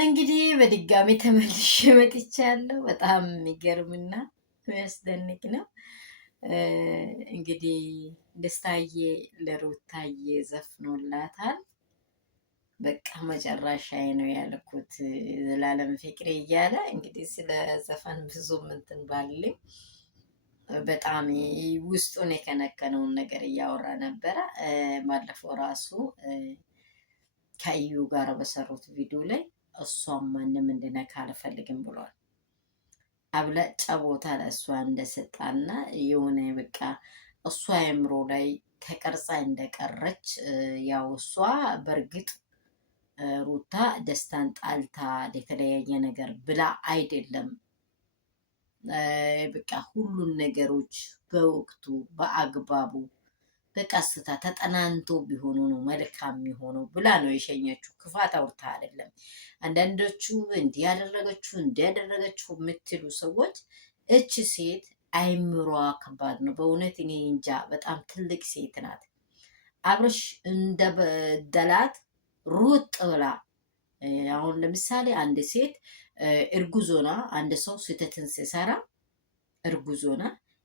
እንግዲህ በድጋሚ ተመልሼ መጥቻለሁ። በጣም የሚገርምና የሚያስደንቅ ነው። እንግዲህ ደስታዬ ለሩታዬ ዘፍኖላታል። በቃ መጨረሻዬ ነው ያልኩት ዘላለም ፍቅሬ እያለ እንግዲህ ስለ ዘፈን ብዙ እንትን ባልልኝ በጣም ውስጡን የከነከነውን ነገር እያወራ ነበረ። ባለፈው ራሱ ከእዩ ጋር በሰሩት ቪዲዮ ላይ እሷም ማንም እንድነካ አልፈልግም ብሏል። አብለጫ ቦታ ለእሷ እንደሰጣና የሆነ በቃ እሷ አእምሮ ላይ ተቀርጻ እንደቀረች ያው እሷ በእርግጥ ሩታ ደስታን ጣልታ የተለያየ ነገር ብላ አይደለም። በቃ ሁሉን ነገሮች በወቅቱ በአግባቡ በቀስታ ተጠናንቶ ቢሆኑ ነው መልካም የሚሆነው ብላ ነው የሸኘችው። ክፋት አውርታ አይደለም። አንዳንዶቹ እንዲህ ያደረገችው እንዲህ ያደረገችው የምትሉ ሰዎች እች ሴት አይምሯ ከባድ ነው በእውነት። እኔ እንጃ በጣም ትልቅ ሴት ናት። አብርሽ እንደ በደላት ሩጥ ብላ አሁን ለምሳሌ አንድ ሴት እርጉዞና አንድ ሰው ስህተትን ሲሰራ እርጉዞና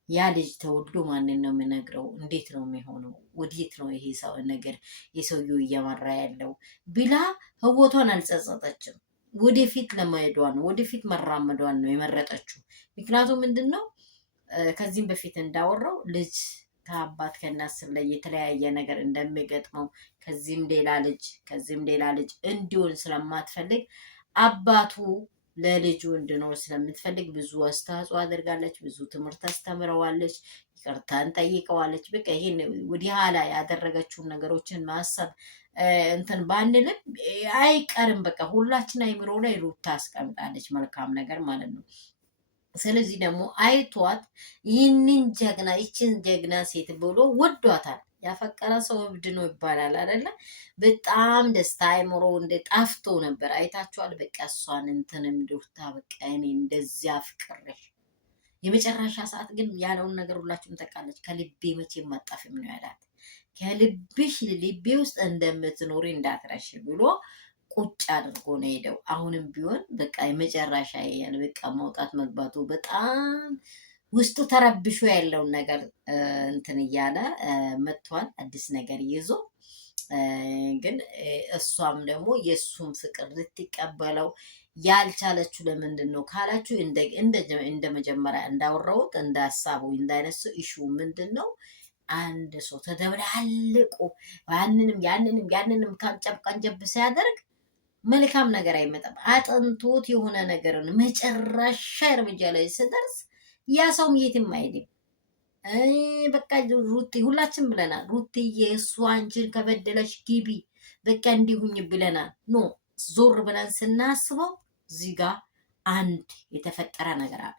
ያ ልጅ ተወልዶ ማንን ነው የሚነግረው? እንዴት ነው የሚሆነው? ወዴት ነው ይሄ ሰው ነገር የሰውየው እየመራ ያለው ብላ ህይወቷን አልጸጸጠችም። ወደፊት ለመሄዷን ወደፊት መራመዷን ነው የመረጠችው። ምክንያቱም ምንድን ነው ከዚህም በፊት እንዳወራው ልጅ ከአባት ከእናት ላይ የተለያየ ነገር እንደሚገጥመው ከዚህም ሌላ ልጅ እንዲሆን ስለማትፈልግ አባቱ ለልጁ እንድኖር ስለምትፈልግ ብዙ አስተዋጽኦ አድርጋለች። ብዙ ትምህርት አስተምረዋለች። ይቅርታን ጠይቀዋለች። በቃ ይሄን ወዲህ ኋላ ያደረገችውን ነገሮችን ማሰብ እንትን ባንልም አይቀርም። በቃ ሁላችን አይምሮ ላይ ሩታ አስቀምጣለች መልካም ነገር ማለት ነው። ስለዚህ ደግሞ አይቷት ይህንን ጀግና ይችን ጀግና ሴት ብሎ ወዷታል። ያፈቀረ ሰው እብድ ነው ይባላል አይደለ? በጣም ደስታ አይምሮ እንደ ጣፍቶ ነበር። አይታችኋል። በቃ እሷን እንትንም ዱርታ በቃ እኔ እንደዚያ ፍቅርሽ የመጨረሻ ሰዓት ግን ያለውን ነገር ሁላችሁም ተቃለች። ከልቤ መቼም አጣፍም ነው ያላት። ከልብሽ ልቤ ውስጥ እንደምትኖሪ እንዳትረሽ ብሎ ቁጭ አድርጎ ነው ሄደው። አሁንም ቢሆን በቃ የመጨረሻ ያለ በቃ መውጣት መግባቱ በጣም ውስጡ ተረብሾ ያለውን ነገር እንትን እያለ መጥቷል። አዲስ ነገር ይዞ ግን እሷም ደግሞ የእሱን ፍቅር ልትቀበለው ያልቻለችው ለምንድን ነው ካላችሁ እንደ መጀመሪያ እንዳወራሁት እንደ ሀሳቡ እንዳይነሱ ኢሹ ምንድን ነው አንድ ሰው ተደብላልቆ ያንንም ቀንጨብ ሲያደርግ መልካም ነገር አይመጣም። አጥንቶት የሆነ ነገርን መጨረሻ እርምጃ ላይ ስደርስ ያ ሰውም የትም አይሄድም። በቃ ሩቲ ሁላችን ብለናል። ሩቲዬ እሱ አንቺን ከበደለሽ ግቢ በቃ እንዲሁኝ ብለናል። ኖ ዞር ብለን ስናስበው እዚህ ጋር አንድ የተፈጠረ ነገር አለ።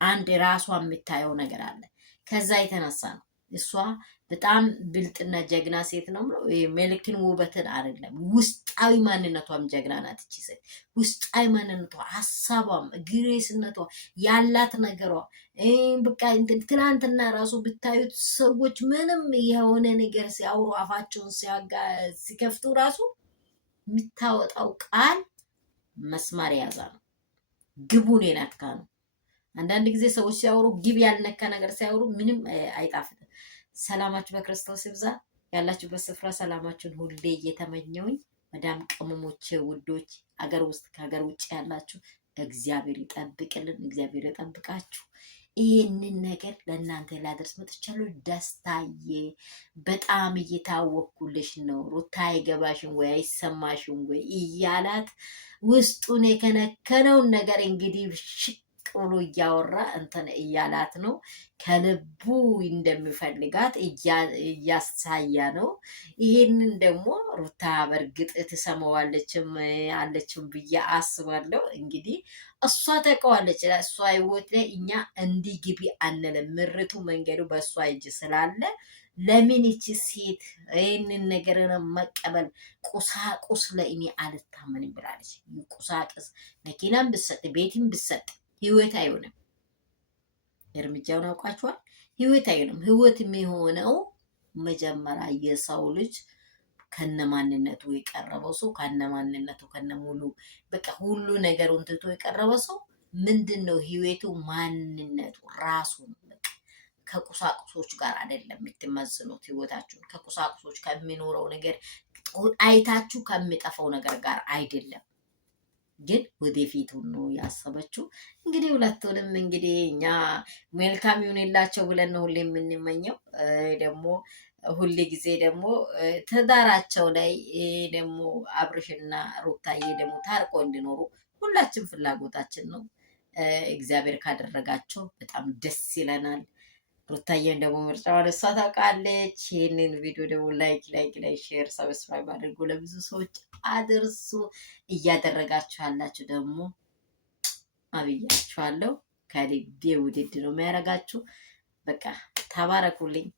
አንድ ራሷ የምታየው ነገር አለ። ከዛ የተነሳ ነው እሷ በጣም ብልጥና ጀግና ሴት ነው። መልክን ውበትን አይደለም ውስጣዊ ማንነቷም ጀግና ናት። እቺ ሴት ውስጣዊ ማንነቷ፣ ሀሳቧም፣ ግሬስነቷ ያላት ነገሯ በቃ ትናንትና ራሱ ብታዩት ሰዎች ምንም የሆነ ነገር ሲያወሩ አፋቸውን ሲከፍቱ ራሱ የምታወጣው ቃል መስማር የያዛ ነው። ግቡን የነካ ነው። አንዳንድ ጊዜ ሰዎች ሲያወሩ ግብ ያልነካ ነገር ሲያወሩ ምንም አይጣፍጥም። ሰላማችሁ በክርስቶስ ይብዛ። ያላችሁበት ስፍራ ሰላማችሁን ሁሌ እየተመኘውኝ መዳም ቅመሞቼ ውዶች፣ አገር ውስጥ ከሀገር ውጭ ያላችሁ እግዚአብሔር ይጠብቅልን፣ እግዚአብሔር ይጠብቃችሁ። ይህንን ነገር ለእናንተ ላደርስ መጥቻለሁ። ደስታዬ በጣም እየታወኩልሽ ነው። ሩታ አይገባሽም ወይ አይሰማሽም ወይ እያላት ውስጡን የከነከነውን ነገር እንግዲህ ብሎ እያወራ እንትን እያላት ነው። ከልቡ እንደሚፈልጋት እያሳያ ነው። ይሄንን ደግሞ ሩታ በእርግጥ ትሰማዋለችም አለችም ብዬ አስባለሁ። እንግዲህ እሷ ተቀዋለች። እሷ ህይወት ላይ እኛ እንዲህ ግቢ አንልም። ምርቱ መንገዱ በእሷ እጅ ስላለ ለምን ይቺ ሴት ይህንን ነገር መቀበል? ቁሳቁስ ለእኔ አልታመንም ብላለች። ቁሳቁስ መኪናም ብሰጥ ቤትም ብሰጥ ህይወት አይሆንም። እርምጃውን አውቃችኋል። ህይወት አይሆንም። ህይወት የሚሆነው መጀመሪያ የሰው ልጅ ከነማንነቱ የቀረበው ሰው ከነማንነቱ ከነሙሉ በቃ ሁሉ ነገሩን ትቶ የቀረበው ሰው ምንድነው ህይወቱ ማንነቱ ራሱ ነው። በቃ ከቁሳቁሶች ጋር አይደለም የምትመዝኑት ህይወታችሁን ከቁሳቁሶች ከሚኖረው ነገር አይታችሁ ከሚጠፋው ነገር ጋር አይደለም። ግን ወደፊት ነው ያሰበችው። እንግዲህ ሁለቱንም እንግዲህ እኛ ሜልካም ይሁንላቸው ብለን ነው ሁሌ የምንመኘው። ደግሞ ሁሌ ጊዜ ደግሞ ትዳራቸው ላይ ደግሞ አብርሽና ሩታዬ ደግሞ ታርቆ እንዲኖሩ ሁላችን ፍላጎታችን ነው። እግዚአብሔር ካደረጋቸው በጣም ደስ ይለናል። ሩታዬን ደግሞ ምርጫዋን እሷ ታውቃለች። ይህንን ቪዲዮ ደግሞ ላይክ ሼር ሰብስክራይብ አድርጎ ለብዙ ሰዎች አድርሱ። እያደረጋችሁ ያላችሁ ደግሞ አብያችኋለሁ። ከልቤ ውድድ ነው የሚያደርጋችሁ። በቃ ተባረኩልኝ።